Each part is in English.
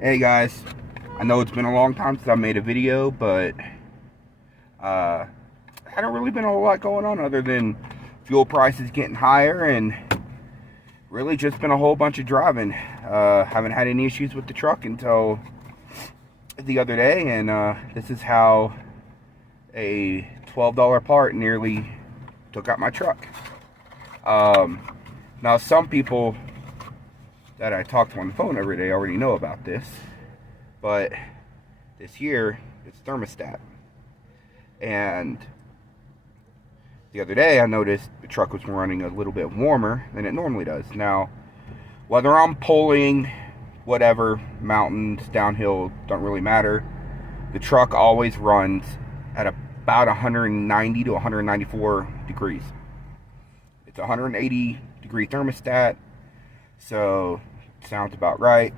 Hey guys, I know it's been a long time since I made a video, but hadn't really been a whole lot going on other than fuel prices getting higher and really just been a whole bunch of driving. Haven't had any issues with the truck until the other day, and this is how a $12 part nearly took out my truck. Now some people that I talk to on the phone every day already know about this, but this year it's thermostat. And the other day I noticed the truck was running a little bit warmer than it normally does. Now, whether I'm pulling whatever, mountains, downhill, don't really matter, the truck always runs at about 190 to 194 degrees. It's a 180 degree thermostat, so it sounds about right.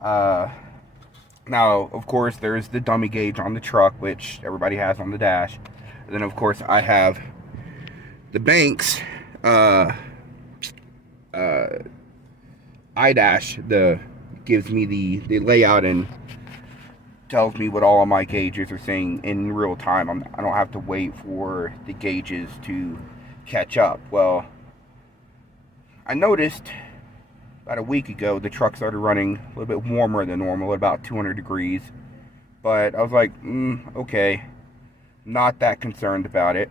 Now, of course, there's the dummy gauge on the truck, which everybody has on the dash. And then, of course, I have the Banks iDash, gives me the layout and tells me what all of my gauges are saying in real time. I don't have to wait for the gauges to catch up. Well, I noticed about a week ago the truck started running a little bit warmer than normal at about 200 degrees. But I was like, okay, not that concerned about it.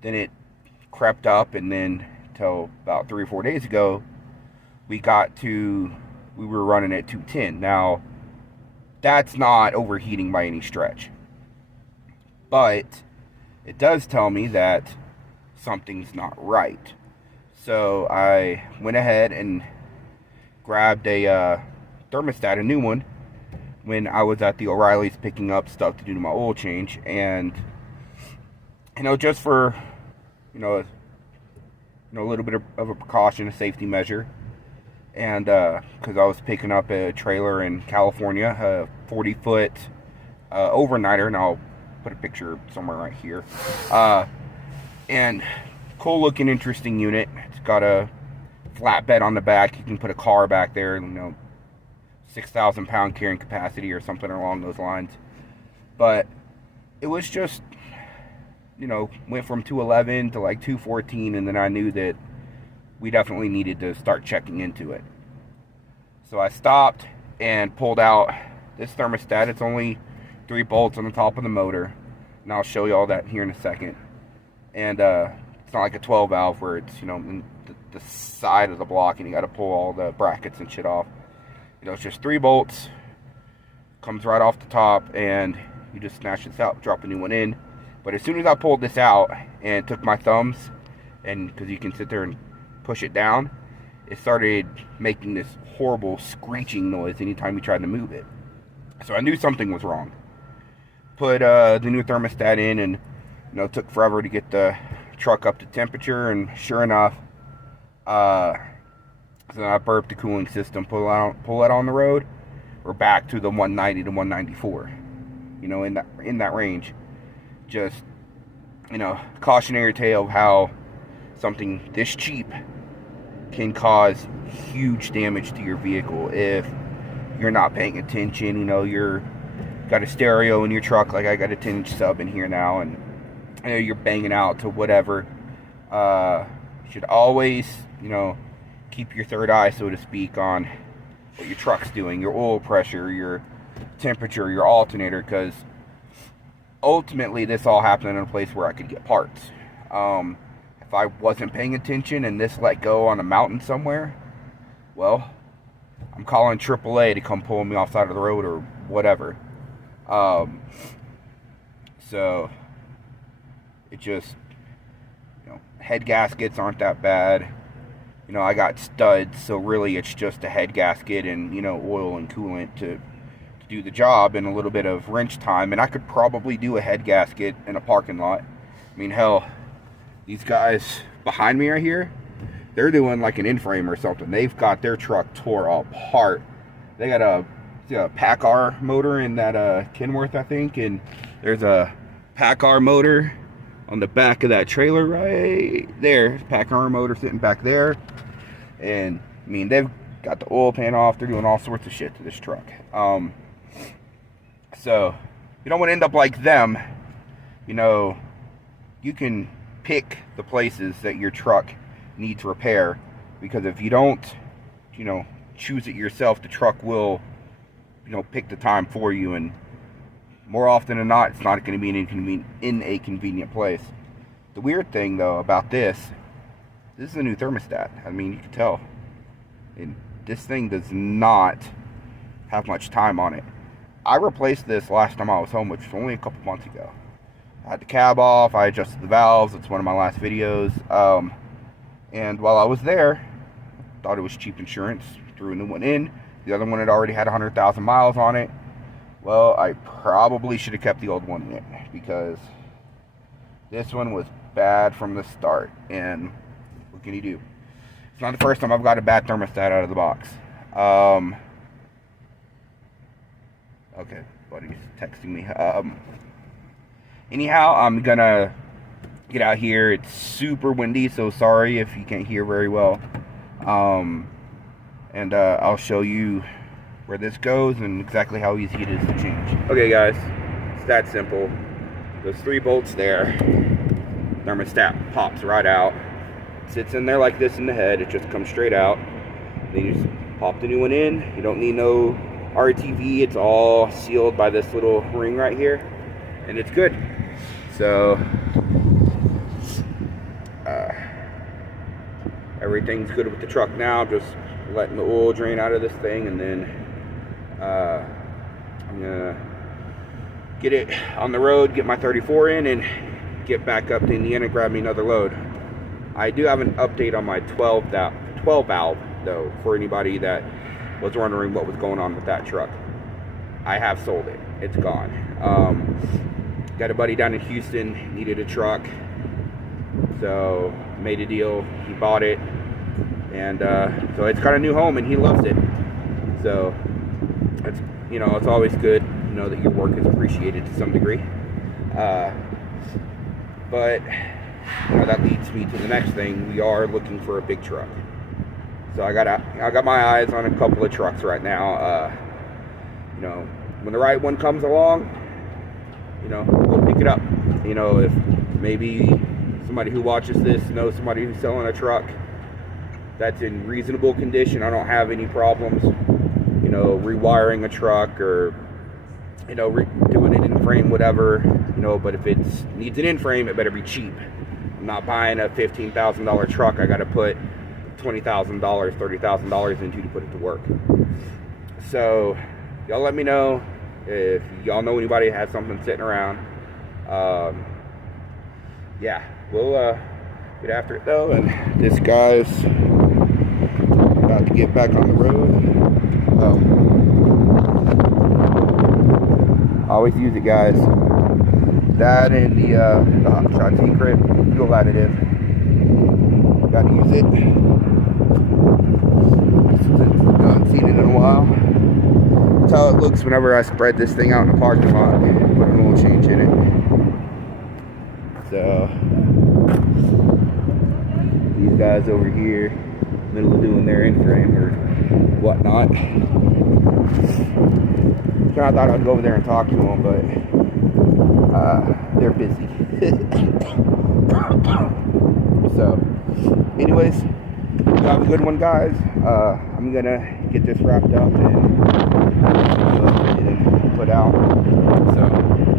Then it crept up, and then until about 3 or 4 days ago, we were running at 210. Now, that's not overheating by any stretch, but it does tell me that something's not right. So I went ahead and grabbed a thermostat, a new one, when I was at the O'Reilly's picking up stuff to do my oil change. And just for a little bit of a precaution, a safety measure, and because I was picking up a trailer in California, a 40-foot overnighter, and I'll put a picture somewhere right here, and cool looking, interesting unit. It's got a flatbed on the back. You can put a car back there, 6,000 pound carrying capacity or something along those lines. But it was just, went from 211 to like 214, and then I knew that we definitely needed to start checking into it. So I stopped and pulled out this thermostat. It's only 3 bolts on the top of the motor, and I'll show you all that here in a second. And it's not like a 12 valve where it's in the side of the block and you got to pull all the brackets and shit off. It's just 3 bolts, comes right off the top, and you just snatch this out, drop a new one in. But as soon as I pulled this out and took my thumbs, and because you can sit there and push it down, it started making this horrible screeching noise anytime you tried to move it. So I knew something was wrong. Put the new thermostat in, and it took forever to get the truck up to temperature, and sure enough, so I burped the cooling system, pull it on the road. We're back to the 190 to 194, in that range. Just, cautionary tale of how something this cheap can cause huge damage to your vehicle if you're not paying attention. You're got a stereo in your truck, like I got a 10-inch sub in here now, and you're banging out to whatever. You should always, keep your third eye, so to speak, on what your truck's doing, your oil pressure, your temperature, your alternator, because ultimately this all happened in a place where I could get parts. If I wasn't paying attention and this let go on a mountain somewhere, well, I'm calling AAA to come pull me off the side of the road or whatever. So it just, head gaskets aren't that bad. I got studs, so really it's just a head gasket and, oil and coolant to do the job, and a little bit of wrench time. And I could probably do a head gasket in a parking lot. Hell, these guys behind me right here, they're doing like an in-frame or something. They've got their truck tore apart. They got a PACCAR motor in that Kenworth, I think, and there's a PACCAR motor on the back of that trailer right there. PACCAR motor sitting back there. And I mean, they've got the oil pan off. They're doing all sorts of shit to this truck. So you don't want to end up like them. You know, you can pick the places that your truck needs repair, because if you don't, you know, choose it yourself, the truck will, you know, pick the time for you, and more often than not, it's not going to be in a convenient place. The weird thing though about this is a new thermostat. I mean, you can tell, and this thing does not have much time on it. I replaced this last time I was home, which was only a couple months ago. I had the cab off, I adjusted the valves. It's one of my last videos. And while I was there, thought it was cheap insurance, threw a new one in. The other one had already had 100,000 miles on it. Well, I probably should have kept the old one in it, because this one was bad from the start. And what can you do? It's not the first time I've got a bad thermostat out of the box. Okay, buddy's texting me. Anyhow, I'm gonna get out here. It's super windy, so sorry if you can't hear very well. And I'll show you where this goes and exactly how easy it is to change. Okay guys, it's that simple. Those 3 bolts there, thermostat pops right out. It sits in there like this in the head. It just comes straight out. Then you just pop the new one in. You don't need no RTV. It's all sealed by this little ring right here, and it's good. So everything's good with the truck now. Just letting the oil drain out of this thing, and then I'm gonna get it on the road, get my 34 in, and get back up to Indiana, grab me another load. I do have an update on my 12 valve though, for anybody that was wondering what was going on with that truck. I have sold it. It's gone. Got a buddy down in Houston, needed a truck, so made a deal. He bought it, and so it's got a new home, and he loves it. So it's, you know, it's always good, you know, that your work is appreciated to some degree. But you know, that leads me to the next thing. We are looking for a big truck. So I got my eyes on a couple of trucks right now. You know, when the right one comes along, you know, we'll pick it up. You know, if maybe somebody who watches this knows somebody who's selling a truck that's in reasonable condition, I don't have any problems, you know, rewiring a truck or, you know, doing an in-frame, whatever, you know. But if it needs an in-frame, it better be cheap. I'm not buying a $15,000 truck I got to put $20,000, $30,000 into to put it to work. So y'all let me know if y'all know anybody that has something sitting around. Yeah, we'll get after it though. And this guy's about to get back on the road. Always use it, guys. That and the Hot Shot Secret fuel additive. Gotta use it. I haven't seen it in a while. That's how it looks whenever I spread this thing out in the parking lot. Put an oil change in it. So these guys over here, middle of doing their in-frame or whatnot. I thought I'd go over there and talk to them, but they're busy. So, anyways, you have a good one, guys. I'm gonna get this wrapped up and put out. So.